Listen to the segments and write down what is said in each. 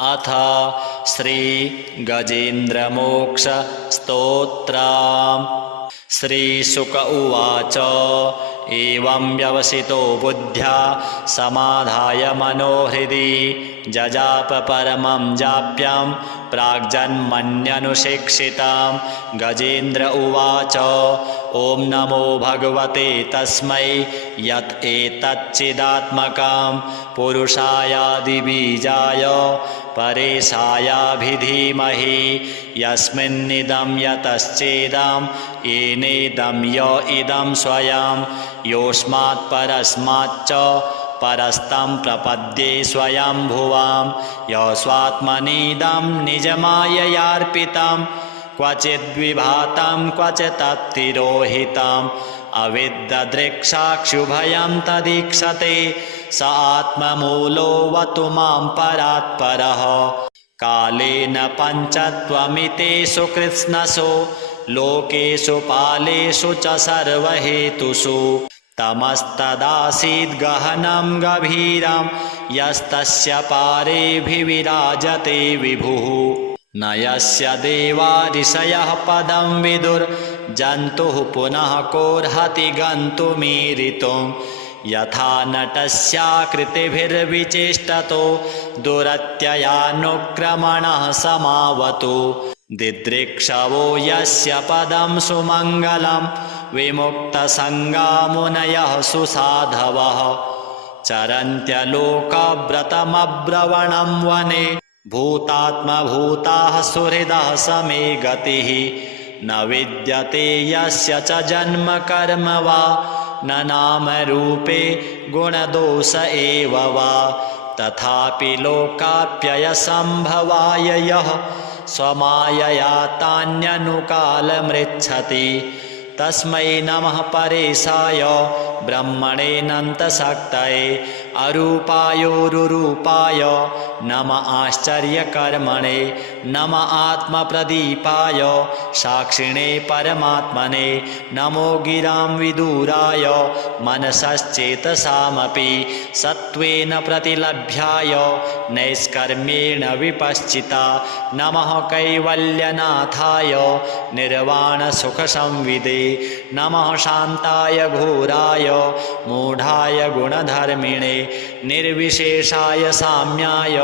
अथ श्री गजेन्द्रमोक्ष स्तोत्रम्। श्रीशुक उवाच एवं व्यवसितो बुद्ध्या समाधाय मनोहृदि जजाप परमं जाप्यं प्राग्जन्मन्यनुशिक्षितं। गजेन्द्र उवाच ॐ नमो भगवते तस्मै यत् एतच्चिदात्मकं पुरुषायादिबीजाय परेशायाभिधीमहि यस्मिन्निदं यतश्चेदं येनेदं य इदं स्वयं योऽस्मात् परस्माच्च परस्तं प्रपद्ये स्वयंभुवां यस्वात्मनीदं निजमाययार्पितं क्वचिद्विभातं क्वचित्तिरोहितम् अविद्ददृक्साक्षुभयं तदीक्षते स आत्ममूलोऽवतु मां परात्परः। कालेन पञ्चत्वमितेषु कृत्स्नसु लोकेषु पालेषु च सर्वहेतुषु तमस्तदासीद् गहनं गभीरं यस्तस्य पारेऽभिविराजते विभुः। न यस्य देवा ऋषयः पदं विदुर्जन्तुः पुनः कोऽर्हति गन्तुमीरितुं यथा नटस्याकृतिभिर्विचेष्टतो दुरत्ययानुक्रमणः समावतु। दिदृक्षवो यस्य पदं सुमङ्गलं विमुक्तसङ्गा मुनयः सुसाधवः चरन्त्यलोकव्रतमब्रवणं वने भूतात्मभूताः सुहृदः समे गतिः। न विद्यते यस्य च जन्म कर्म वा न नामरूपे गुणदोष एव वा तथापि लोकाप्ययसम्भवाय यः स्वमायया तान्यनुकालमृच्छति तस्मै नमः परेशाय ब्रह्मणेऽनन्तशक्तये अरूपायोरुरूपाय नम आश्चर्यकर्मणे नम आत्मप्रदीपाय साक्षिणे परमात्मने नमो गिरां विदुराय मनसश्चेतसामपि सत्त्वेन प्रतिलभ्याय नैष्कर्म्येण विपश्चिता नमः कैवल्यनाथाय निर्वाणसुखसंविदे नमः शान्ताय घोराय मूढाय गुणधर्मिणे निर्विशेषाय साम्याय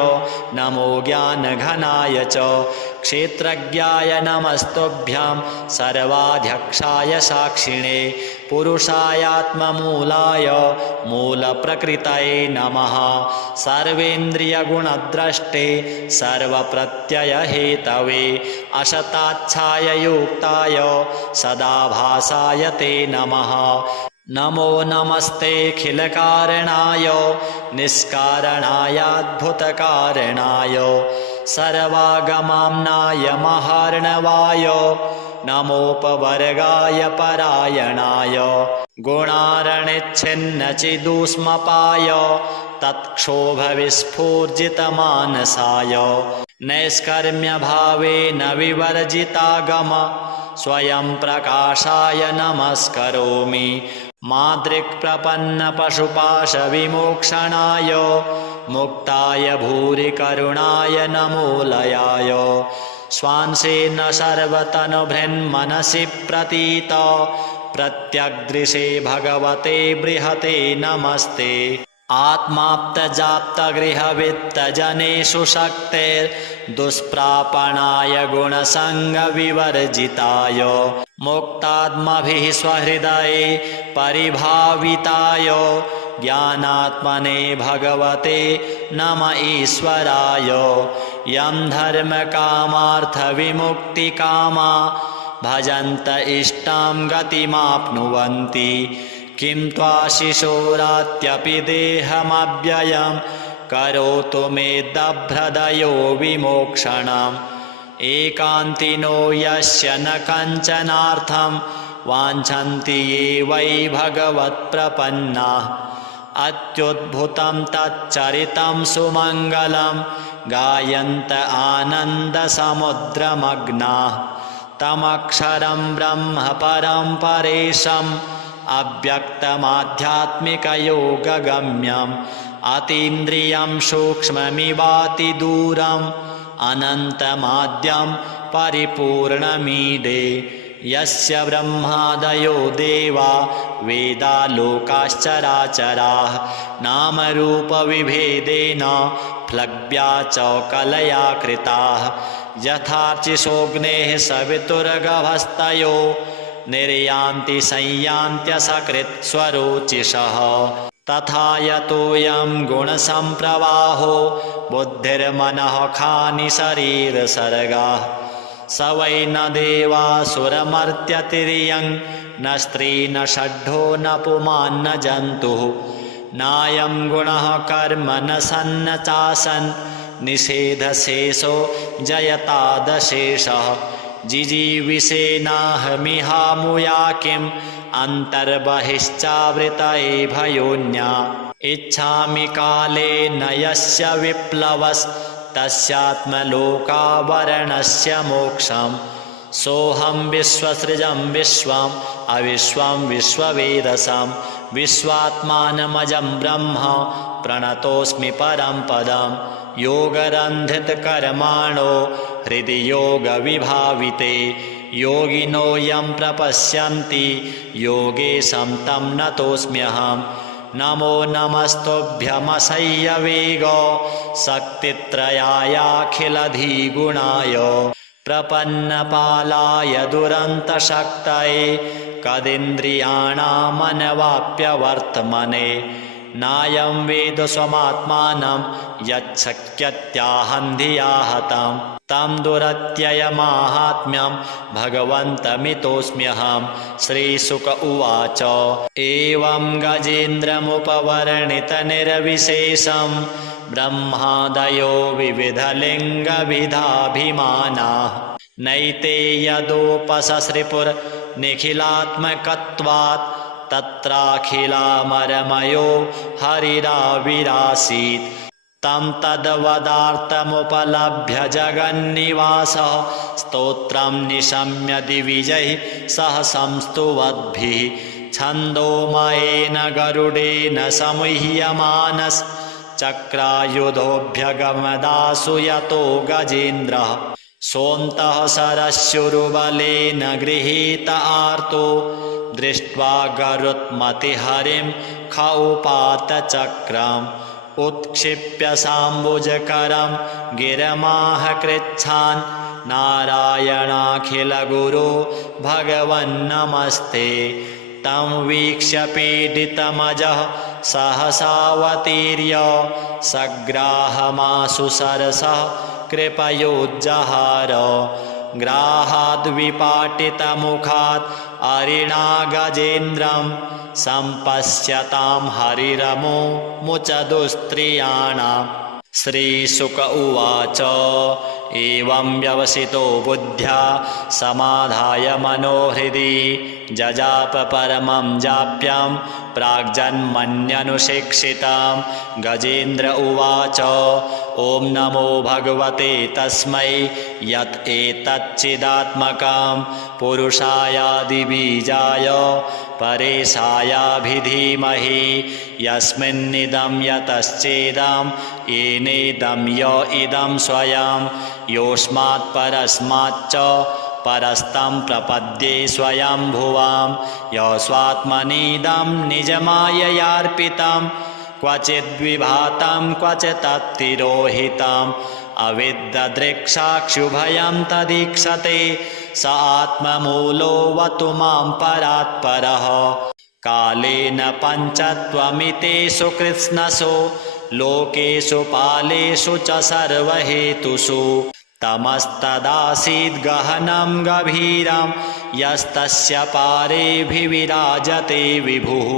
नमो ज्ञानघनाय च क्षेत्रज्ञाय नमस्तुभ्यं सर्वाध्यक्षाय साक्षिणे पुरुषायात्ममूलाय मूलप्रकृतये नमः सर्वेन्द्रियगुणद्रष्टे सर्वप्रत्ययहेतवे असताच्छाय युक्ताय सदाभासाय ते नमः। नमो नमस्तेऽखिलकारणाय निष्कारणायाद्भुतकारणाय सर्वागमाम्नाय महार्णवाय नमोपवर्गाय परायणाय गुणारणिच्छिन्नचिदुष्मपाय तत्क्षोभविस्फूर्जितमानसाय नैष्कर्म्यभावेन विवर्जितागम स्वयं प्रकाशाय नमस्करोमि मादृक्प्रपन्नपशुपाशविमोक्षणाय मुक्ताय भूरिकरुणाय नमोलयाय स्वांसेन सर्वतनुभृन्मनसि प्रतीत प्रत्यग्दृशे भगवते बृहते नमस्ते आत्माप्तजाप्तगृहवित्तजनेषु शक्तिर्दुष्प्रापणाय गुणसङ्गविवर्जिताय मुक्तात्मभिः स्वहृदये परिभाविताय ज्ञानात्मने भगवते नम ईश्वराय यं धर्मकामार्थविमुक्तिकामा भजन्त इष्टां गतिमाप्नुवन्ति किं त्वाशिशोरात्यपि देहमव्ययं करोतु मे दभ्रदयो विमोक्षणम् एकान्तिनो यस्य न कञ्चनार्थं वाञ्छन्ति ये वै भगवत्प्रपन्नाः अत्युद्भुतं तच्चरितं सुमङ्गलं गायन्त आनन्दसमुद्रमग्नाः तमक्षरं ब्रह्म परं परेशम् अव्यक्तमाध्यात्मिकयोगगम्यम् अतीन्द्रियं सूक्ष्ममिवातिदूरम् अनन्तमाद्यं परिपूर्णमीडे यस्य ब्रह्मादयो देवा वेदालोकाश्चराचराः नामरूपविभेदेन फ्लग्व्या च कलया कृताः यथार्चिषोऽग्नेः सवितुर्गभस्तयो निर्यान्ति संयान्त्यसकृत् स्वरोचिषः तथा यतोऽयं गुणसम्प्रवाहो बुद्धिर्मनः खानि शरीरसर्गाः स वै न देवासुरमर्त्यतिर्यं न स्त्री न षड्ढो न पुमान् न जन्तुः नायं गुणः कर्म न सन्न चासन् निषेधशेषो जयतादशेषः जिजीविषेनाहमिहामुया किम् अन्तर्बहिश्चावृतये भयोन्या इच्छामि काले न यस्य विप्लवस्तस्यात्मलोकावरणस्य मोक्षम् सोऽहं विश्वसृजं विश्वम् अविश्वं विश्ववेदसां विश्वात्मानमजं ब्रह्म प्रणतोऽस्मि परं पदं योगरन्धितकर्माणो हृदि योगविभाविते योगिनो यं प्रपश्यन्ति योगेशं तं नतोऽस्म्यहम् नमो नमस्तुभ्यमसह्यवेग शक्तित्रयायाखिलधिगुणाय प्रपन्नपालाय दुरन्तशक्तये कदिन्द्रियाणामनवाप्यवर्त्मने नायं वेद स्वमात्मानं यच्छक्यत्याहं धिया हतं तं दुरत्ययमाहात्म्यं भगवन्तमितोऽस्म्यहं श्रीशुक उवाच एवं गजेन्द्रमुपवर्णितनिर्विशेषं ब्रह्मादयो विविधलिङ्गविधाभिमानाः नैते यदोपससृपुर्निखिलात्मकत्वात् तत्राखिलामरमयो हरिराविरासीत् तं तद्वदार्थमुपलभ्य जगन्निवासः स्तोत्रं निशम्य दिविजैः सह संस्तुवद्भिः छन्दोमयेन गरुडेन समुह्यमानश्चक्रायुधोऽभ्यगमदासु यतो गजेन्द्रः सोऽन्तः सरस्युरुबलेन गृहीत आर्तो दृष्ट्वा गरुत्मतिहरिं खौपातचक्रम् उत्क्षिप्य साम्बुजकरं गिरमाह कृच्छान् नारायणाखिलगुरो भगवन्नमस्ते तं वीक्ष्य पीडितमजः सहसावतीर्य सग्राहमाशु सरसः कृपयोज्जहार ग्राहाद्विपाटितमुखात् अरिणा गजेन्द्रं सम्पश्यतां हरिरमो मुचदुस्त्रियाणाम् श्रीशुक उवाच एवं व्यवसितो बुद्ध्या समाधाय मनोहृदि जजाप परमं जाप्यं प्राग्जन्मन्यनुशिक्षितं गजेन्द्र उवाच ॐ नमो भगवते तस्मै यत् एतच्चिदात्मकं पुरुषायादिबीजाय परेशायाभिधीमहि यस्मिन्निदं यतश्चेदं येनेदं य इदं स्वयं योऽस्मात् परस्माच्च परस्तं प्रपद्ये स्वयंभुवां यस्वात्मनीदं निजमाययार्पितं क्वचिद्विभातं क्वचित्तिरोहितम् अविद्ददृक्षाक्षुभयं तदीक्षते स आत्ममूलोऽवतु मां परात्परः कालेन पञ्चत्वमितेषु कृत्स्नसु लोकेषु पालेषु च सर्वहेतुषु तमस्तदासीद् गहनं गभीरं यस्तस्य पारेऽभिविराजते विभुः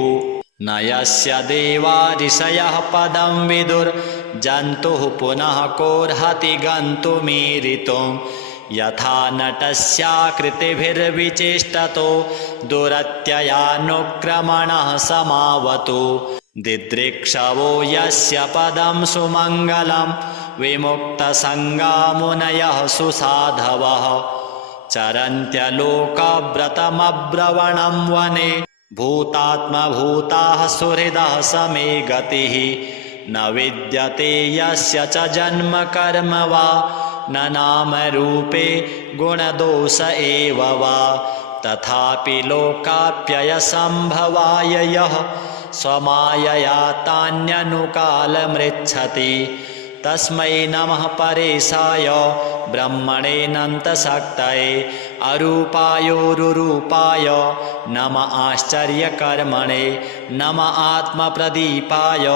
न यस्य देवा ऋषयः पदं विदुर्जन्तुः पुनः कोऽर्हति गन्तुमीरितुं यथा नटस्याकृतिभिर्विचेष्टतो दुरत्ययानुक्रमणः समावतु दिदृक्षवो यस्य पदं सुमङ्गलं विमुक्तसङ्गामुनयः सुसाधवः चरन्त्यलोकव्रतमब्रवणं वने भूतात्मभूताः सुहृदः समे गतिः न विद्यते यस्य च जन्म कर्म वा न नामरूपे गुणदोष एव वा तथापि लोकाप्ययसम्भवाय यः स्वमायया तान्यनुकालमृच्छति तस्मै नमः परेशाय ब्रह्मणेऽनन्तशक्तये अरूपायोरुरूपाय नम आश्चर्यकर्मणे नम आत्मप्रदीपाय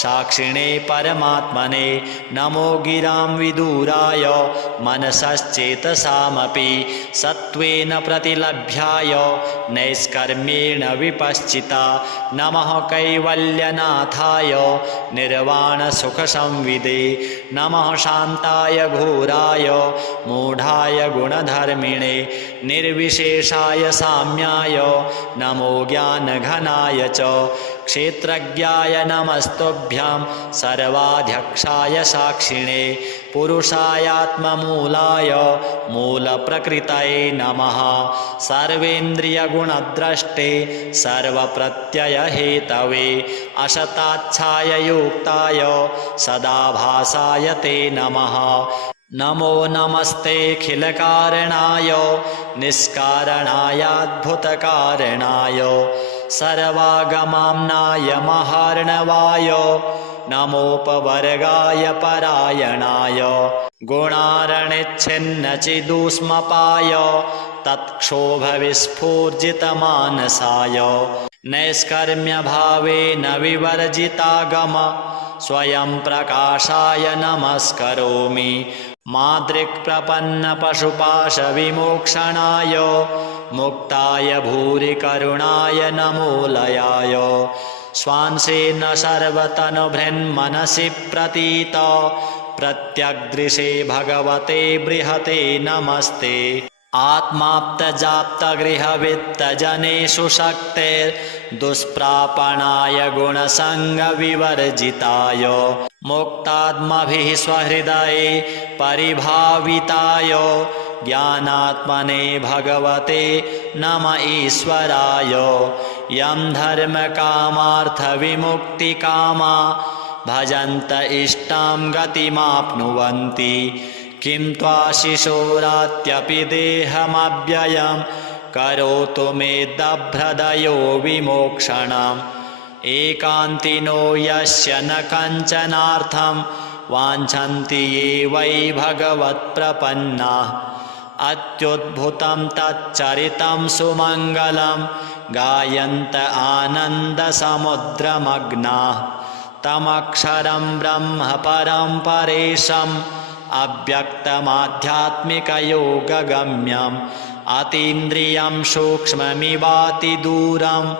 साक्षिणे परमात्मने नमो गिरां विदुराय मनसश्चेतसामपि सत्त्वेन प्रतिलभ्याय नैष्कर्म्येण विपश्चिता नमः कैवल्यनाथाय निर्वाणसुखसंविदे नमः शान्ताय घोराय मूढाय गुणधर्मिणे निर्विशेषाय साम्याय नमो ज्ञानघनाय च क्षेत्रज्ञाय नमस्तुभ्यं सर्वाध्यक्षाय साक्षिणे पुरुषायात्ममूलाय मूलप्रकृतये नमः सर्वेन्द्रियगुणद्रष्टे सर्वप्रत्ययहेतवे असताच्छाय युक्ताय सदाभासाय ते नमः नमो नमस्तेऽखिलकारणाय निष्कारणायाद्भुतकारणाय सर्वागमाम्नाय महार्णवाय नमोपवर्गाय परायणाय गुणारणिच्छिन्नचिदुष्मपाय तत्क्षोभविस्फूर्जितमानसाय नैष्कर्म्यभावेन विवर्जितागम स्वयं प्रकाशाय नमस्करोमि मादृक्प्रपन्नपशुपाशविमोक्षणाय मुक्ताय भूरिकरुणाय नमोलयाय स्वांसेन सर्वतनुभृन्मनसि प्रतीत प्रत्यग्दृशे भगवते बृहते नमस्ते आत्माप्तजाप्तगृहवित्तजनेषु शक्तिर्दुष्प्रापणाय गुणसङ्गविवर्जिताय मुक्तात्मभिः स्वहृदये परिभाविताय ज्ञानात्मने भगवते नम ईश्वराय यं धर्मकामार्थविमुक्तिकामा भजन्त इष्टां गतिमाप्नुवन्ति किं त्वाशिशोरात्यपि देहमव्ययं करोतु मे दभ्रदयो विमोक्षणम् एकान्तिनो यस्य न कञ्चनार्थं वाञ्छन्ति ये वै भगवत्प्रपन्नाः अत्युद्भुतं तच्चरितं सुमङ्गलं गायन्त आनन्दसमुद्रमग्नाः तमक्षरं ब्रह्म परं परेशम् अव्यक्तमाध्यात्मिकयोगगम्यम् अतीन्द्रियं सूक्ष्ममिवातिदूरम्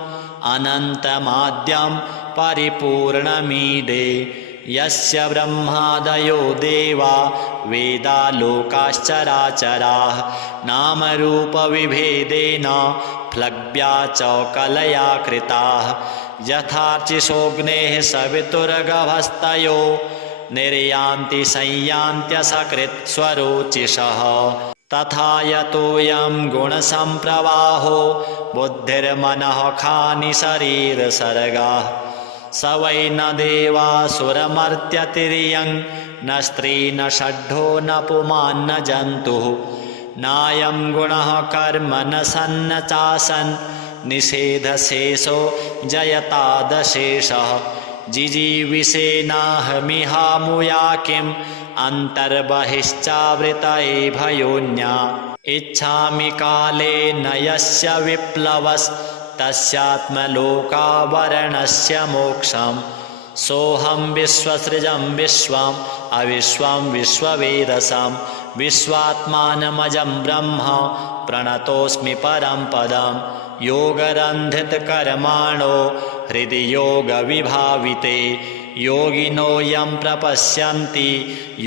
अनन्तमाद्यं परिपूर्णमीडे यस्य ब्रह्मादयो देवा वेदालोकाश्चराचराः नामरूपविभेदेन फ्लग्व्या च कलया कृताः यथार्चिषोऽग्नेः सवितुर्गभस्तयो निर्यान्ति संयान्त्यसकृत्स्वरोचिषः तथा यतोऽयं गुणसम्प्रवाहो बुद्धिर्मनः खानि शरीरसर्गाः स वै न देवासुरमर्त्यतिर्यं न स्त्री न षड्ढो न पुमान् न जन्तुः नायं गुणः कर्म न सन्न चासन् निषेधशेषो जयतादशेषः जिजीविषेनाहमिहामुया किम् अन्तर्बहिश्चावृतये भयोन्या इच्छामि काले न यस्य विप्लवस्तस्यात्मलोकावरणस्य मोक्षम् सोऽहं विश्वसृजं विश्वम् अविश्वं विश्ववेदसं विश्वात्मानमजं ब्रह्म प्रणतोऽस्मि परं पदम् योगरन्धितकर्माणो हृदि योगविभाविते योगिनो यं प्रपश्यन्ति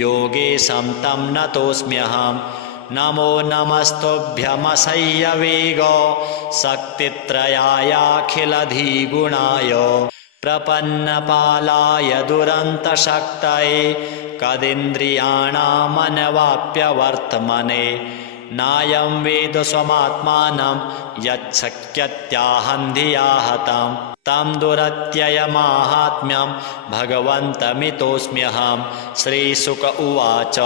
योगेशं तं नतोऽस्म्यहम् नमो नमस्तुभ्यमसह्यवेग शक्तित्रयायाखिलधिगुणाय प्रपन्नपालाय दुरन्तशक्तये कदिन्द्रियाणामनवाप्यवर्तमने नायं वेद स्वमात्मानं यच्छक्यत्याहं धिया हतम् तं दुरत्ययमाहात्म्यं भगवन्तमितोऽस्म्यहं। श्रीशुक उवाच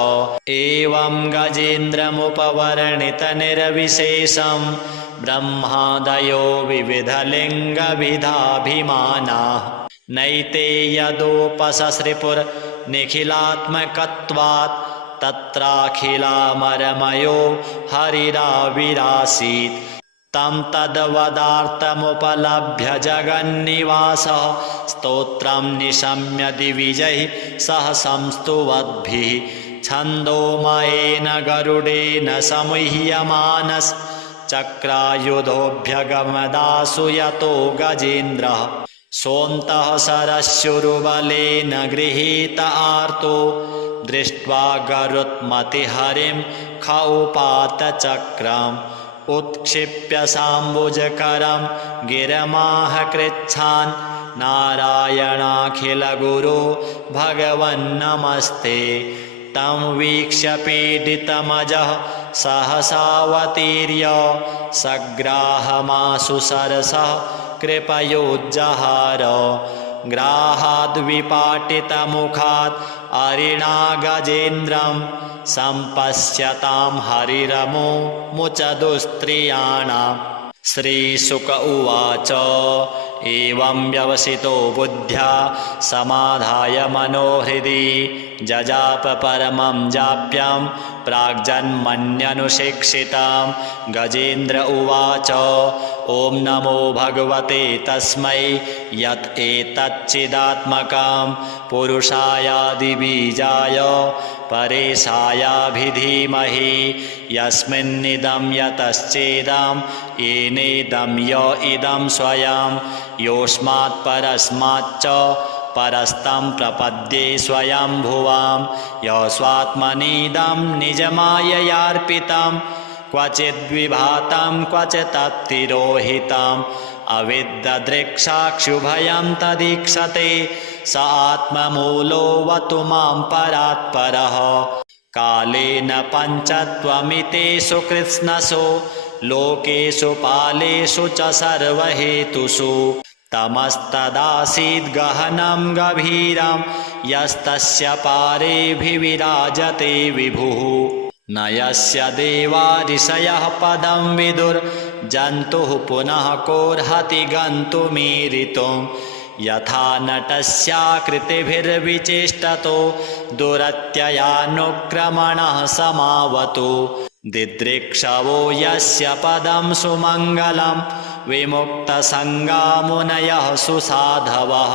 एवं गजेन्द्रमुपवर्णितनिर्विशेषं ब्रह्मादयो विविधलिङ्गविधाभिमानाः नैते यदोपससृपुर्निखिलात्मकत्वात् तत्राखिलामरमयो हरिराविरासीत्। तं तद्वदार्थमुपलभ्य जगन्निवासः स्तोत्रं निशम्य दिविजैः सह संस्तुवद्भिः छन्दोमयेन गरुडेन समुह्यमानश्चक्रायुधोऽभ्यगमदासु यतो गजेन्द्रः सोऽन्तः सरस्युरुबलेन गृहीत आर्तो दृष्ट्वा गरुत्मतिहरिं खौपातचक्रम् उत्क्षिप्य साम्बुजकरं गिरमाह कृच्छान् नारायणाखिलगुरो भगवन्नमस्ते। तं वीक्ष्य पीडितमजः सहसावतीर्य सग्राहमाशु सरसः कृपयोज्जहार। ग्राहाद्विपाटितमुखात् अरिणा गजेन्द्रं सम्पश्यतां हरिरमो मुचदुस्त्रियाणाम्। श्रीशुक उवाच एवं व्यवसितो बुद्ध्या समाधाय मनोहृदि जजाप परमं जाप्यं प्राग्जन्मन्यनुशिक्षितां। गजेन्द्र उवाच ॐ नमो भगवते तस्मै यत् एतच्चिदात्मकं पुरुषायादिबीजाय परेशायाभिधीमहि यस्मिन्निदं यतश्चेदं येनेदं य इदं स्वयं योऽस्मात् परस्माच्च परस्तं प्रपद्ये स्वयंभुवां यस्वात्मनीदं निजमाययार्पितं क्वचिद्विभातं क्वचित्तिरोहितम् अविद्ददृक्साक्षुभयं तदीक्षते स आत्ममूलोऽवतु मां परात्परः। कालेन पञ्चत्वमितेषु कृत्स्नसु लोकेषु पालेषु च सर्वहेतुषु तमस्तदासीद् गहनं गभीरं यस्तस्य पारेऽभिविराजते विभुः। न यस्य देवा ऋषयः पदं विदुर्जन्तुः पुनः कोऽर्हति गन्तुमीरितुं यथा नटस्याकृतिभिर्विचेष्टतो दुरत्ययानुक्रमणः समावतु। दिदृक्षवो यस्य पदं सुमङ्गलं विमुक्तसङ्गा मुनयः सुसाधवः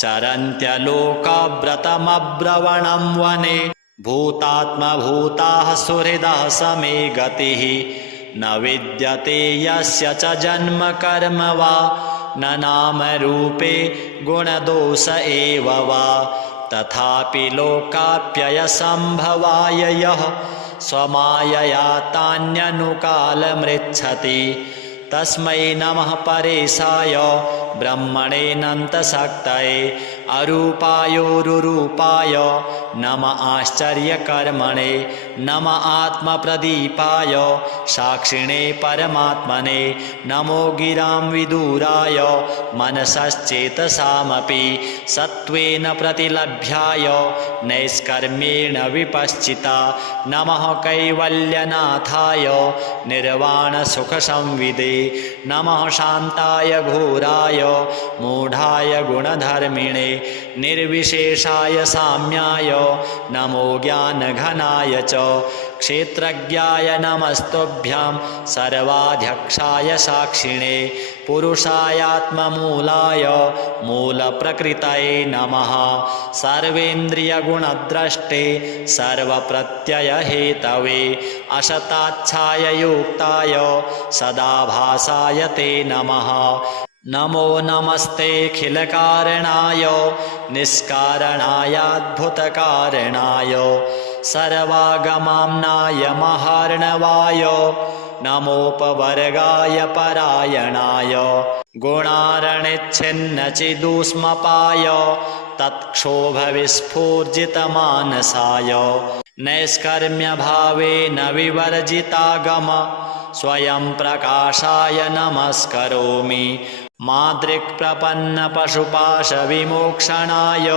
चरन्त्यलोकव्रतमब्रवणं वने भूतात्मभूताः सुहृदः समे गतिः। न विद्यते यस्य च जन्म कर्म वा न नाम रूपे गुणदोष एव वा तथापि लोकाप्ययसम्भवाय यः स्वमायया तान्यनुकालमृच्छति तस्मै नमः परेशाय ब्रह्मणेऽनन्तशक्तये अरूपायोरुरूपाय नम आश्चर्यकर्मणे नम आत्मप्रदीपाय साक्षिणे परमात्मने नमो गिरां विदुराय मनसश्चेतसामपि सत्त्वेन प्रतिलभ्याय नैष्कर्म्येण विपश्चिता नमः कैवल्यनाथाय निर्वाणसुखसंविदे नमः शान्ताय घोराय मूढाय गुणधर्मिणे निर्विशेषाय साम्याय नमो ज्ञानघनाय च क्षेत्रज्ञाय नमस्तुभ्यं सर्वाध्यक्षाय साक्षिणे पुरुषायात्ममूलाय मूलप्रकृतये नमः सर्वेन्द्रियगुणद्रष्टे सर्वप्रत्ययहेतवे असताच्छाय युक्ताय सदाभासाय ते नमः नमो नमस्ते खिलकारणाय निष्कारणायाद्भुतकारणाय सर्वागमाम्नाय महार्णवाय नमोपवर्गाय परायणाय गुणारणिच्छिन्नचिदुष्मपाय तत्क्षोभविस्फूर्जितमानसाय नैष्कर्म्यभावेन विवर्जितागम स्वयं प्रकाशाय नमस्करोमि मादृक्प्रपन्नपशुपाशविमोक्षणाय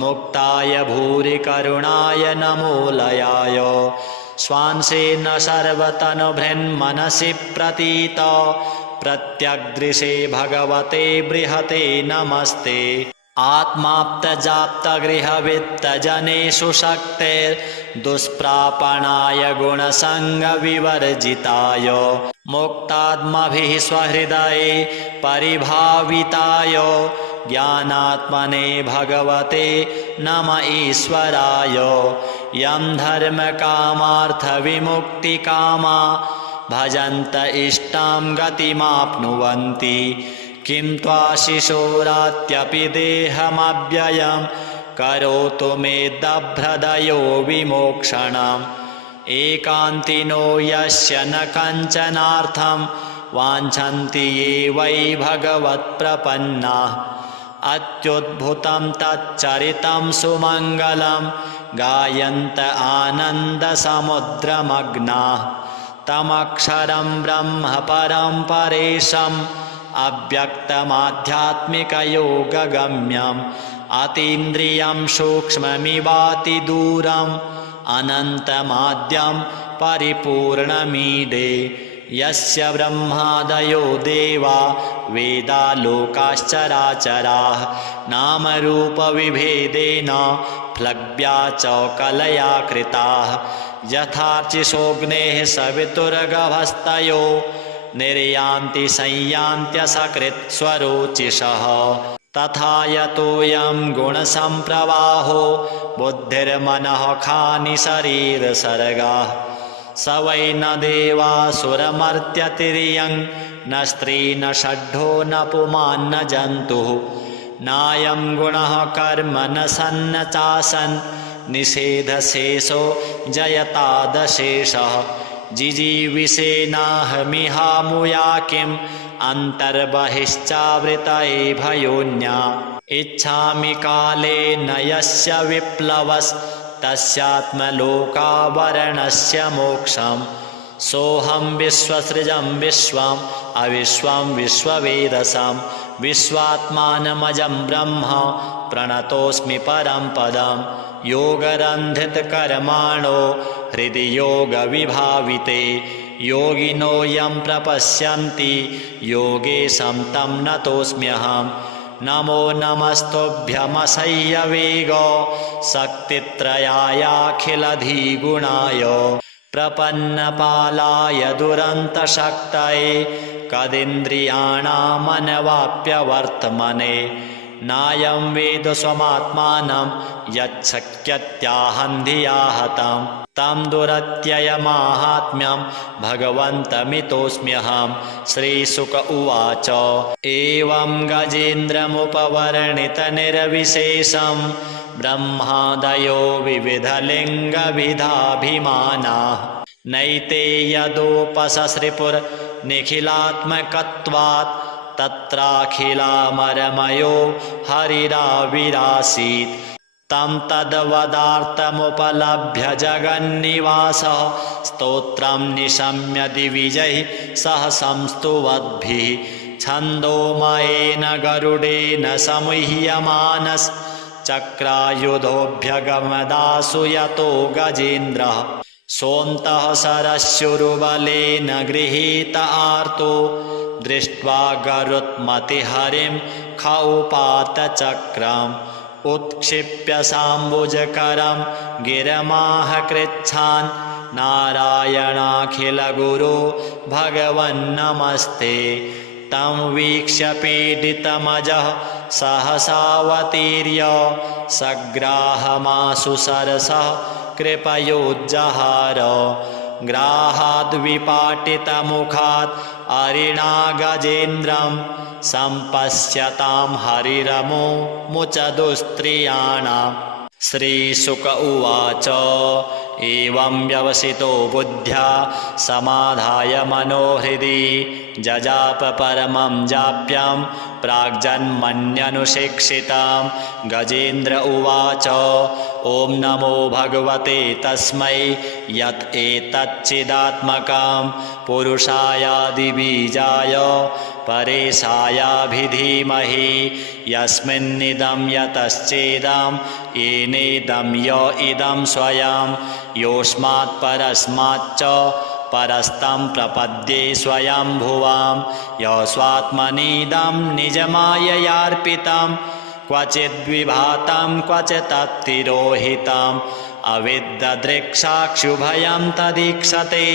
मुक्ताय भूरि करुणाय नमोलयाय स्वांसेन सर्वतनुभृन्मनसि प्रतीत प्रत्यग्दृशे भगवते बृहते नमस्ते आत्माप्तजाप्तगृहवित्तजनेषु शक्तिर्दुष्प्रापणाय गुणसङ्गविवर्जिताय मुक्तात्मभिः स्वहृदये परिभाविताय ज्ञानात्मने भगवते नम ईश्वराय यं धर्मकामार्थविमुक्तिकामा भजन्त इष्टां गतिमाप्नुवन्ति किं त्वाशिशोरात्यपि देहमव्ययं करोतु मे दभ्रदयो विमोक्षणम् एकान्तिनो यस्य न कञ्चनार्थं वाञ्छन्ति ये वै भगवत्प्रपन्नाः अत्युद्भुतं तच्चरितं सुमङ्गलं गायन्त आनन्दसमुद्रमग्नाः तमक्षरं ब्रह्म परं परेशम् अव्यक्तमाध्यात्मिकयोगगम्यम् अतीन्द्रियं सूक्ष्ममिवातिदूरम् अनन्तमाद्यं परिपूर्णमीडे यस्य ब्रह्मादयो देवा वेदा लोकाश्चराचराः नामरूपविभेदेन प्लव्या च कलया कृताः यथार्चिषोऽग्नेः सवितुर्गभस्तयो निर्यान्ति संयान्त्यसकृत् स्वरोचिषः तथा यतोऽयं गुणसम्प्रवाहो बुद्धिर्मनः खानि शरीरसर्गाः स वै न देवासुरमर्त्यतिर्यं न स्त्री न षड्ढो न पुमान् न जन्तुः नायं गुणः कर्म न सन्न चासन् निषेधशेषो जयतादशेषः जिजीविषेनाहमिहामुया किम् अन्तर्बहिश्चावृतये भयोन्या इच्छामि काले न यस्य विप्लवस्तस्यात्मलोकावरणस्य मोक्षम् सोऽहं विश्वसृजं विश्वम् अविश्वं विश्ववेदसं विश्वात्मानमजं ब्रह्म प्रणतोऽस्मि परं पदम् योगरन्धितकर्माणो हृदि योगविभाविते योगिनो यं प्रपश्यन्ति योगेशं तं नतोऽस्म्यहम् नमो नमस्तुभ्यमसह्यवेग शक्तित्रयायाखिलधिगुणाय प्रपन्नपालाय दुरन्तशक्तये कदिन्द्रियाणामनवाप्यवर्तमने नायं वेद स्वमात्मानं यच्छक्यत्याहं धिया हतं तं दुरत्ययमाहात्म्यं भगवन्तमितोऽस्म्यहं श्रीशुक उवाच एवं गजेन्द्रमुपवर्णितनिर्विशेषं ब्रह्मादयो विविधलिङ्गविधाभिमानाः नैते यदोपससृपुर्निखिलात्मकत्वात् तत्राखिलामरमयो हरिराविरासीत् तं तद्वदार्थमुपलभ्य जगन्निवासः स्तोत्रं निशम्य दिविजैः सह संस्तुवद्भिः छन्दोमयेन गरुडेन समुह्यमानश्चक्रायुधोऽभ्यगमदासु यतो गजेन्द्रः सोऽन्तः सरस्युरुबलेन गृहीत आर्तो दृष्ट्वा गरुत्मतिहरिं खौपातचक्रम् उत्क्षिप्य साम्बुजकरं गिरमाह कृच्छान् नारायणाखिलगुरो भगवन्नमस्ते तं वीक्ष्य पीडितमजः सहसावतीर्य सग्राहमाशु सरसः कृपयोज्जहार ग्राहाद्विपाटितमुखात् अरिणा गजेन्द्रं सम्पश्यतां हरिरमो मुचदुस्त्रियाणां श्रीशुक उवाच एवं व्यवसितो बुद्ध्या समाधाय मनोहृदि जजाप परमं जाप्यं प्राग्जन्मन्यनुशिक्षितं गजेन्द्र उवाच ॐ नमो भगवते तस्मै यत् एतच्चिदात्मकं पुरुषायादिबीजाय परेशायाभिधीमहि यस्मिन्निदं यतश्चेदं येनेदं य इदं स्वयं योऽस्मात् परस्माच्च परस्तं प्रपद्ये स्वयंभुवां यस्वात्मनीदं निजमाययार्पितं क्वचिद्विभातं क्वचित्तिरोहितम् अविद्ददृक्साक्षुभयं तदीक्षते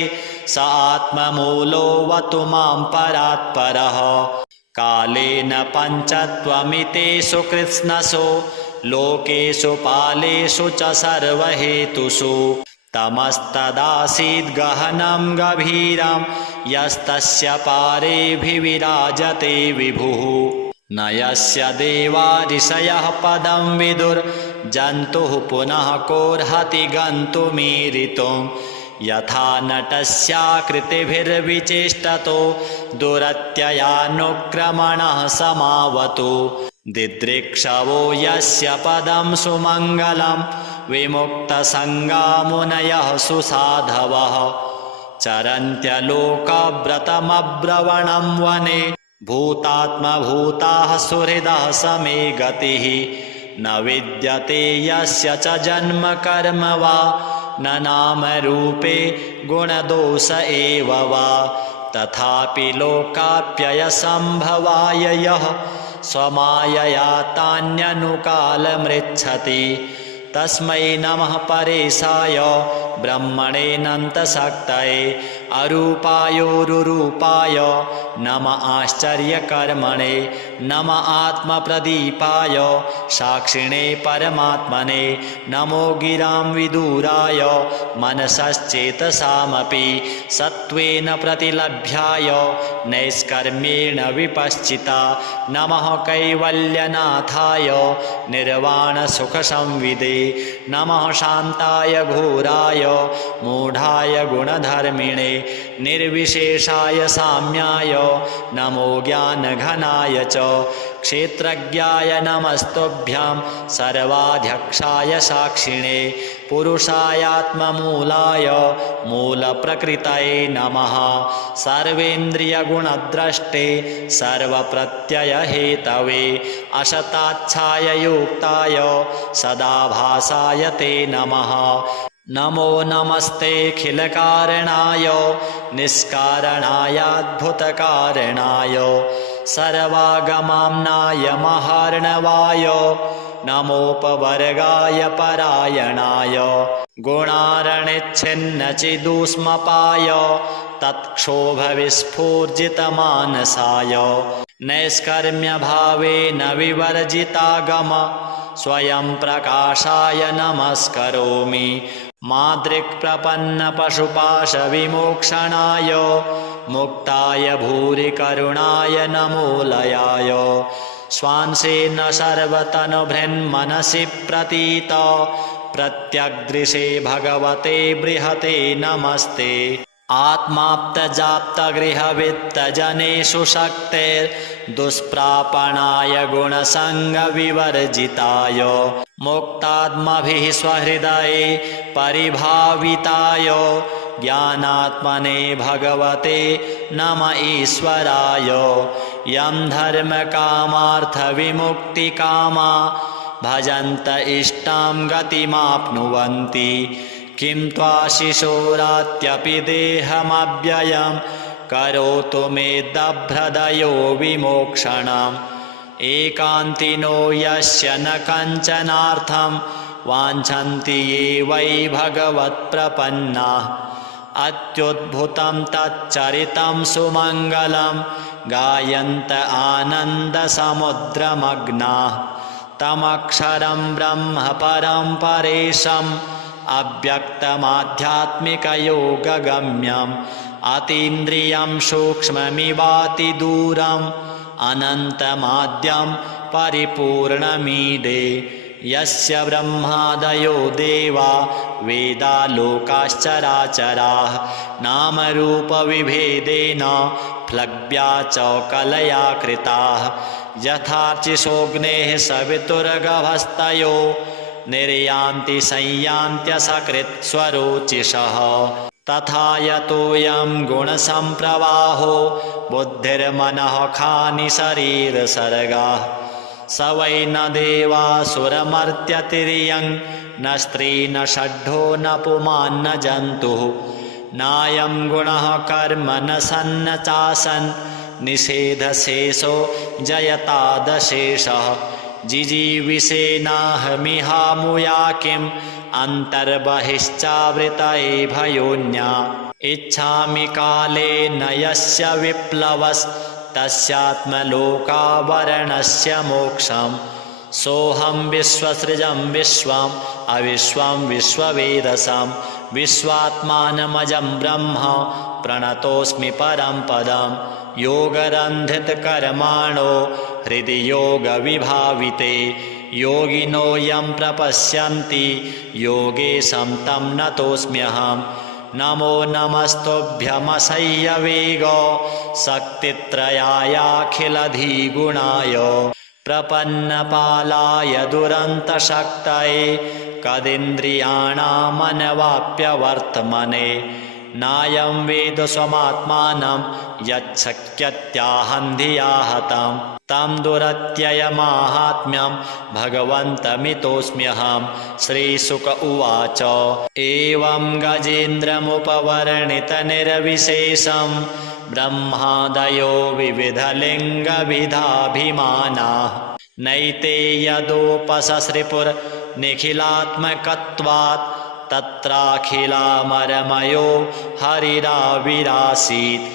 स आत्ममूलोऽवतु मां परात्परः कालेन पञ्चत्वमितेषु कृत्स्नसु लोकेषु पालेषु च सर्वहेतुषु तमस्तदासीद् गहनं गभीरं यस्तस्य पारेऽभिविराजते विभुः न यस्य देवा ऋषयः पदं विदुर्जन्तुः पुनः कोऽर्हति गन्तुमीरितुं यथा नटस्याकृतिभिर्विचेष्टतो दुरत्ययानुक्रमणः समावतु दिदृक्षवो यस्य पदं सुमङ्गलं विमुक्तसङ्गा मुनयः सुसाधवः चरन्त्यलोकव्रतमब्रवणं वने भूतात्मभूताः सुहृदः समे गतिः न विद्यते यस्य च जन्म कर्म वा न नामरूपे गुणदोष एव वा तथापि लोकाप्ययसम्भवाय यः स्वमायया तान्यनुकालमृच्छति तस्मै नमः परेशाय ब्रह्मणेऽनन्तशक्तये अरूपायोरुरूपाय नम आश्चर्यकर्मणे नम आत्मप्रदीपाय साक्षिणे परमात्मने नमो गिरां विदुराय मनसश्चेतसामपि सत्त्वेन प्रतिलभ्याय नैष्कर्म्येण विपश्चिता नमः कैवल्यनाथाय निर्वाणसुखसंविदे नमः शान्ताय घोराय मूढाय गुणधर्मिणे निर्विशेषाय साम्याय नमो ज्ञानघनाय च क्षेत्रज्ञाय नमस्तुभ्यं सर्वाध्यक्षाय साक्षिणे पुरुषायात्ममूलाय मूलप्रकृतये नमः सर्वेन्द्रियगुणद्रष्टे सर्वप्रत्ययहेतवे असताच्छाय युक्ताय सदाभासाय ते नमः नमो नमस्तेऽखिलकारणाय निष्कारणायाद्भुतकारणाय सर्वागमाम्नाय महार्णवाय नमोपवर्गाय परायणाय गुणारणिच्छिन्नचिदुष्मपाय तत्क्षोभविस्फूर्जितमानसाय नैष्कर्म्यभावेन विवर्जितागम स्वयं प्रकाशाय नमस्करोमि मादृक्प्रपन्नपशुपाशविमोक्षणाय मुक्ताय भूरिकरुणाय नमोलयाय स्वांसेन सर्वतनुभृन्मनसि प्रतीत प्रत्यग्दृशे भगवते बृहते नमस्ते आत्माप्तजाप्तगृहवित्तजनेषु शक्तिर्दुष्प्रापणाय गुणसङ्गविवर्जिताय मुक्तात्मभिः स्वहृदये परिभाविताय ज्ञानात्मने भगवते नम ईश्वराय यं धर्मकामार्थविमुक्तिकामा भजन्त इष्टां गतिमाप्नुवन्ति किं त्वाशिशोरात्यपि देहमव्ययं करोतु मे दभ्रदयो विमोक्षणम् एकान्तिनो यस्य न कञ्चनार्थं वाञ्छन्ति ये वै भगवत्प्रपन्नाः अत्युद्भुतं तच्चरितं सुमङ्गलं गायन्त आनन्दसमुद्रमग्नाः तमक्षरं ब्रह्म परं परेशम् अव्यक्तमाध्यात्मिकयोगगम्यम् अतीन्द्रियं सूक्ष्ममिवातिदूरम् अनन्तमाद्यं परिपूर्णमीडे यस्य ब्रह्मादयो देवा वेदालोकाश्चराचराः नामरूपविभेदेन फ्लग्व्या च कलया कृताः यथार्चिषोऽग्नेः सवितुर्गभस्तयो निर्यान्ति संयान्त्यसकृत् स्वरोचिषः तथा यतोऽयं गुणसम्प्रवाहो बुद्धिर्मनः खानि शरीरसर्गाः स वै न देवासुरमर्त्यतिर्यं न स्त्री न षड्ढो न पुमान् न जन्तुः नायं गुणः कर्म न सन्न चासन् निषेधशेषो जयतादशेषः जिजीविषेनाहमिहामुया किम् अन्तर्बहिश्चावृतये भयोन्या इच्छामि काले न यस्य विप्लवस्तस्यात्मलोकावरणस्य मोक्षम् सोऽहं विश्वसृजं विश्वम् अविश्वं विश्ववेदसं विश्वात्मानमजं ब्रह्म प्रणतोऽस्मि परं पदम् योगरन्धितकर्माणो हृदि योगविभाविते योगिनो यं प्रपश्यन्ति योगेशं तं नतोऽस्म्यहं नमो नमस्तुभ्यमसह्यवेगो शक्तित्रयायाखिलधिगुणाय प्रपन्नपालाय दुरन्तशक्तये कदिन्द्रियाणामनवाप्यवर्त्मने नायं वेद स्वमात्मानं यच्छक्यत्याहं धिया हतं तं दुरत्ययमाहात्म्यं भगवन्तमितोऽस्म्यहं श्रीशुक उवाच एवं गजेन्द्रमुपवर्णितनिर्विशेषं ब्रह्मादयो विविधलिङ्गविधाभिमानाः नैते यदोपससृपुर्निखिलात्मकत्वात् तत्राखिलामरमयो हरिराविरासीत्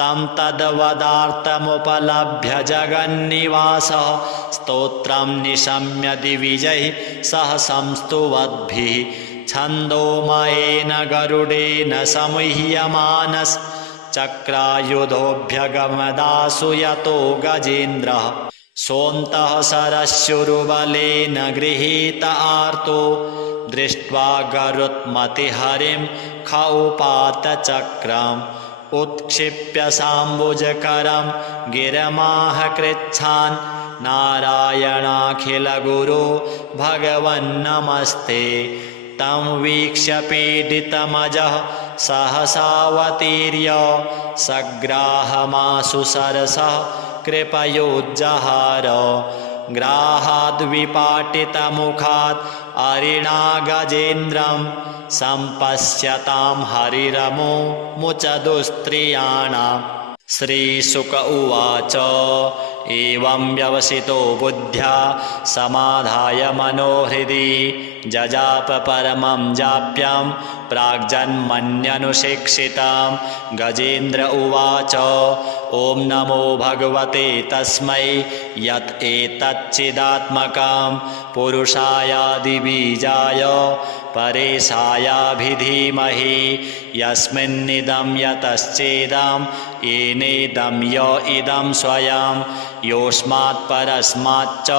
तं तद्वदार्थमुपलभ्य जगन्निवासः स्तोत्रं निशम्य दिविजैः सह संस्तुवद्भिः छन्दोमयेन गरुडेन समुह्यमानश्चक्रायुधोऽभ्यगमदासु यतो गजेन्द्रः सोऽन्तः सरस्युरुबलेन गृहीत आर्तो दृष्ट्वा गरुत्मतिहरिं खौपातचक्रम् उत्क्षिप्य साम्बुजकरं गिरमाह कृच्छान् नारायणाखिलगुरो भगवन्नमस्ते तं वीक्ष्य पीडितमजः सहसावतीर्य सग्राहमाशु सरसः कृपयोज्जहार ग्राहाद्विपाटितमुखात् अरिणा गजेन्द्रं सम्पश्यतां हरिरमो मुचदुस्त्रियाणाम् श्रीशुक उवाच एवं व्यवसितो बुद्ध्या समाधाय मनोहृदि जजाप परमं जाप्यं प्राग्जन्मन्यनुशिक्षितं गजेन्द्र उवाच ॐ नमो भगवते तस्मै यत् एतच्चिदात्मकं पुरुषायादिबीजाय परेशायाभिधीमहि यस्मिन्निदं यतश्चेदं येनेदं य इदं स्वयं योऽस्मात् परस्माच्च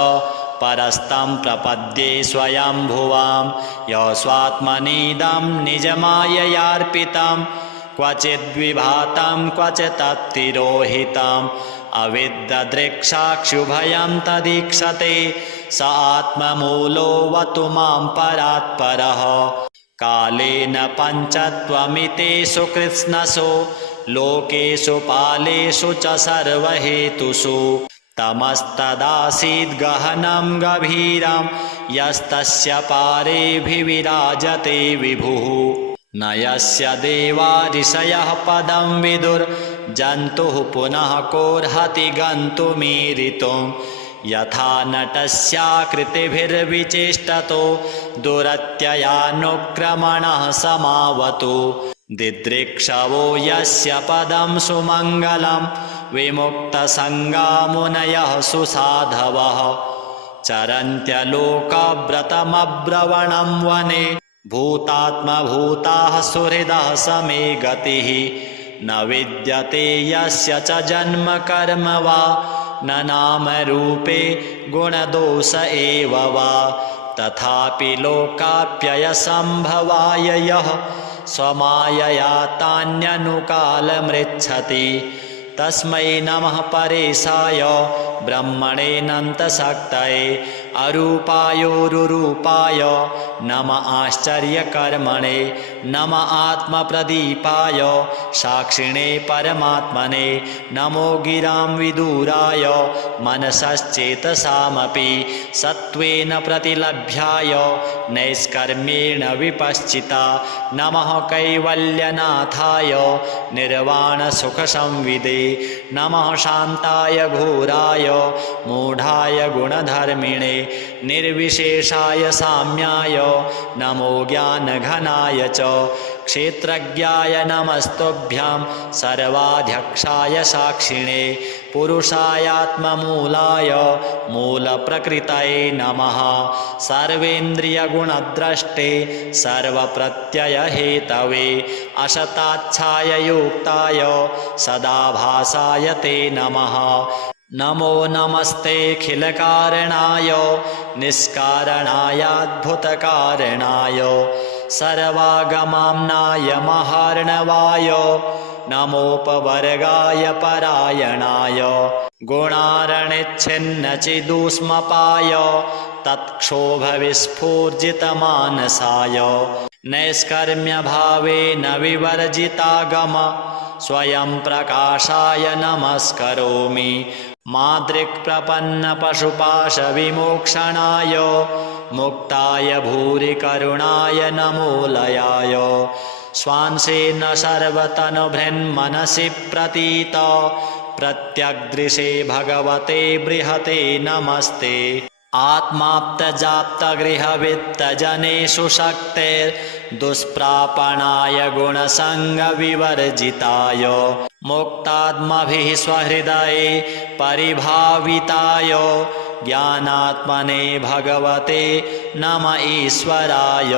परस्तं प्रपद्ये स्वयंभुवां यस्वात्मनीदं निजमाययार्पितं क्वचिद्विभातं क्वचित्तिरोहितम् अविद्ददृक्साक्षुभयं तदीक्षते स आत्ममूलोऽवतु मां परात्परः कालेन पञ्चत्वमितेषु कृत्स्नसु लोकेषु पालेषु च सर्वहेतुषु तमस्तदासीद् गहनं गभीरं यस्तस्य पारेऽभिविराजते विभुः न यस्य देवा ऋषयः पदं विदुर्जन्तुः पुनः कोऽर्हति गन्तुमीरितुं यथा नटस्याकृतिभिर्विचेष्टतो दुरत्ययानुक्रमणः समावतु दिदृक्षवो यस्य पदं सुमङ्गलं विमुक्तसङ्गा मुनयः सुसाधवः चरन्त्यलोकव्रतमब्रवणं वने भूतात्मभूताः सुहृदः समे गतिः न विद्यते यस्य च जन्म कर्म वा न नाम रूपे गुणदोष एव वा तथापि लोकाप्ययसम्भवाय यः स्वमायया तान्यनुकालमृच्छति तस्मै नमः परेशाय ब्रह्मणेऽनन्तशक्तये अरूपायोरुरूपाय नम आश्चर्यकर्मणे नम आत्मप्रदीपाय साक्षिणे परमात्मने नमो गिरां विदूराय मनसश्चेतसामपि सत्त्वेन प्रतिलभ्याय नैष्कर्म्येण विपश्चिता नमः कैवल्यनाथाय निर्वाणसुखसंविदे नमः शान्ताय घोराय मूढाय गुणधर्मिणे निर्विशेषाय साम्याय नमो ज्ञानघनाय च क्षेत्रज्ञाय नमस्तुभ्यं सर्वाध्यक्षाय साक्षिणे पुरुषायात्ममूलाय मूलप्रकृतये नमः सर्वेन्द्रियगुणद्रष्टे सर्वप्रत्ययहेतवे असताच्छाय युक्ताय सदाभासाय ते नमः नमो नमस्तेऽखिलकारणाय निष्कारणायाद्भुतकारणाय सर्वागमाम्नाय महार्णवाय नमोपवर्गाय परायणाय गुणारणिच्छिन्नचिदुष्मपाय तत्क्षोभविस्फूर्जितमानसाय नैष्कर्म्यभावेन विवर्जितागम स्वयं प्रकाशाय नमस्करोमि मादृक्प्रपन्नपशुपाशविमोक्षणाय मुक्ताय भूरिकरुणाय नमोलयाय स्वांसेन सर्वतनुभृन्मनसि प्रतीत प्रत्यग्दृशे भगवते बृहते नमस्ते आत्माप्तजाप्तगृहवित्तजनेषु शक्तिर्दुष्प्रापणाय गुणसङ्गविवर्जिताय मुक्तात्मभिः स्वहृदये परिभाविताय ज्ञानात्मने भगवते नम ईश्वराय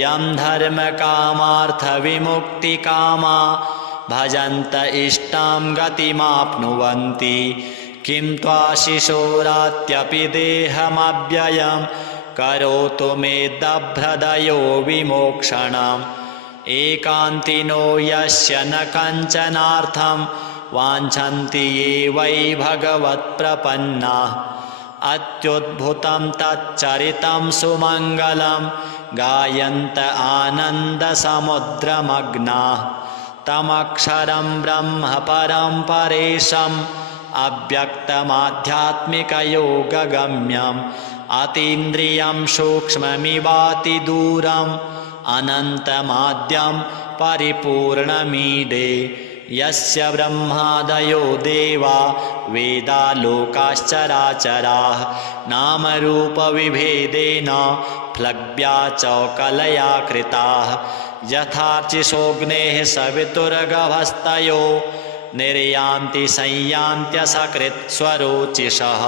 यं धर्मकामार्थविमुक्तिकामा भजन्त इष्टां गतिमाप्नुवन्ति किं त्वाशिशोरात्यपि देहमव्ययं करोतु मे दभ्रदयो विमोक्षणम् एकान्तिनो यस्य न कञ्चनार्थं वाञ्छन्ति ये वै भगवत्प्रपन्नाः अत्युद्भुतं तच्चरितं सुमङ्गलं गायन्त आनन्दसमुद्रमग्नाः तमक्षरं ब्रह्म परं परेशम् अव्यक्तमाध्यात्मिकयोगगम्यम् अतीन्द्रियं सूक्ष्ममिवातिदूरम् अनन्तमाद्यं परिपूर्णमीडे यस्य ब्रह्मादयो देवा वेदालोकाश्चराचराः नामरूपविभेदेन फ्लग्व्या च कलया कृताः यथार्चिषोऽग्नेः सवितुर्गभस्तयो निर्यान्ति संयान्त्यसकृत्स्वरोचिषः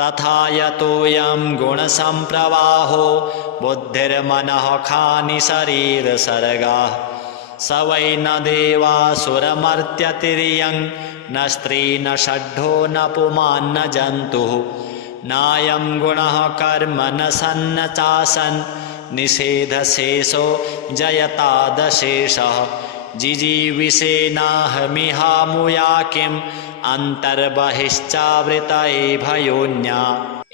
तथा यतोऽयं गुणसम्प्रवाहो बुद्धिर्मनः खानि शरीरसर्गाः स वै न देवासुरमर्त्यतिर्यं न स्त्री न षड्ढो न पुमान् न जन्तुः नायं गुणः कर्म न सन्न चासन् निषेधशेषो जयतादशेषः जिजीविषेनाहमिहामुया किम् अन्तर्बहिश्चावृतये भयोन्या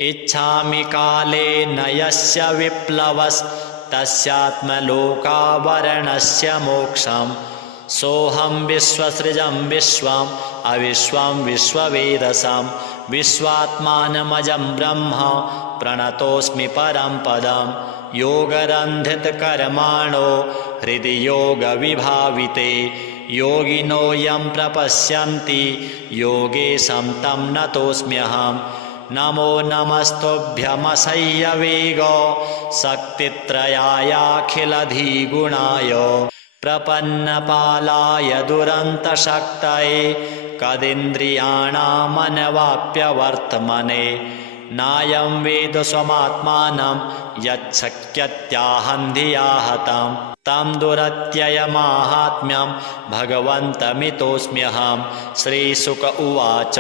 इच्छामि काले न यस्य विप्लवस्तस्यात्मलोकावरणस्य मोक्षम् सोऽहं विश्वसृजं विश्वम् अविश्वं विश्ववेदसं विश्वात्मानमजं ब्रह्म प्रणतोऽस्मि परं पदं योगरन्धितकर्माणो हृदि योगविभाविते योगिनो यं प्रपश्यन्ति योगेशं तं नतोऽस्म्यहम् नमो नमस्तुभ्यमसह्यवेग शक्तित्रयायाखिलधिगुणाय प्रपन्नपालाय दुरन्तशक्तये कदिन्द्रियाणामनवाप्यवर्त्मने नायं वेद स्वमात्मानं यच्छक्यत्याहं धिया हतं तं दुरत्ययमाहात्म्यं भगवन्तमितोऽस्म्यहं श्रीशुक उवाच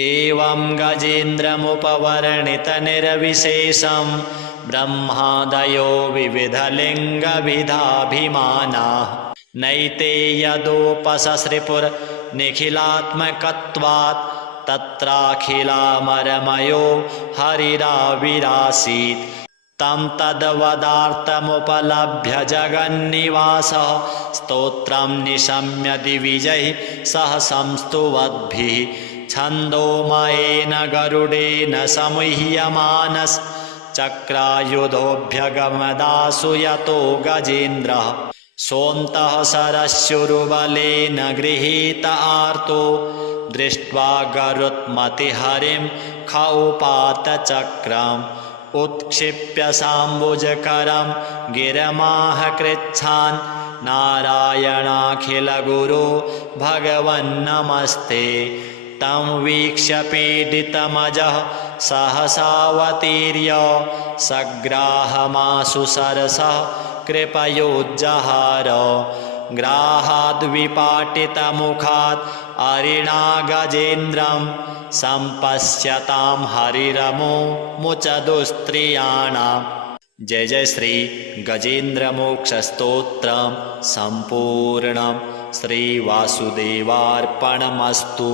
एवं गजेन्द्रमुपवर्णितनिर्विशेषं ब्रह्मादयो विविधलिङ्गविधाभिमानाः नैते यदोपससृपुर्निखिलात्मकत्वात् तत्राखिलामरमयो हरिराविरासीत् तं तद्वदार्थमुपलभ्य जगन्निवासः स्तोत्रं निशम्य दिविजैः सह संस्तुवद्भिः छन्दोमयेन गरुडेन समुह्यमानश्चक्रायुधोऽभ्यगमदासु यतो गजेन्द्रः सोऽन्तः सरस्युरुबलेन गृहीत आर्तो दृष्ट्वा गरुत्मतिहरिं ख उपात चक्रम् उत्क्षिप्य साम्बुजकरं गिरमाह कृच्छान् नारायणाखिलगुरो भगवन्नमस्ते तं वीक्ष्य पीडितमजः सहसावतीर्य सग्राहमाशु सरसः कृपयोज्जहार ग्राहाद्विपाटितमुखात् अरिणा गजेन्द्रं सम्पश्यतां हरिरमो मुचदुस्त्रियाणां। जय जय श्री गजेन्द्र मोक्ष स्तोत्रम संपूर्णम। श्री वासुदेवार्पणमस्तु।